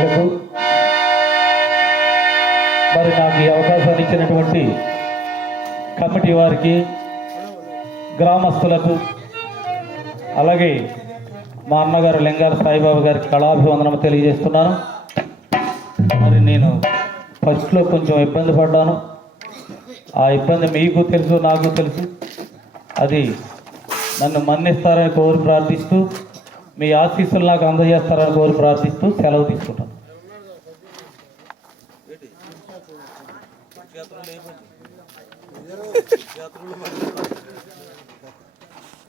సభ్యులకు మరి నాకు ఈ అవకాశాన్ని ఇచ్చినటువంటి కమిటీ వారికి, గ్రామస్తులకు, అలాగే మా అన్నగారు లింగాల సాయిబాబా గారికి కళాభివందనం తెలియజేస్తున్నాను. మరి నేను ఫస్ట్లో కొంచెం ఇబ్బంది పడ్డాను. ఆ ఇబ్బంది మీకు తెలుసు, నాకు తెలుసు. అది నన్ను మన్నిస్తారని కోరి ప్రార్థిస్తూ, మీ ఆశీస్సులు నాకు అందజేస్తారని కోరి ప్రార్థిస్తూ సెలవు తీసుకుంటాను.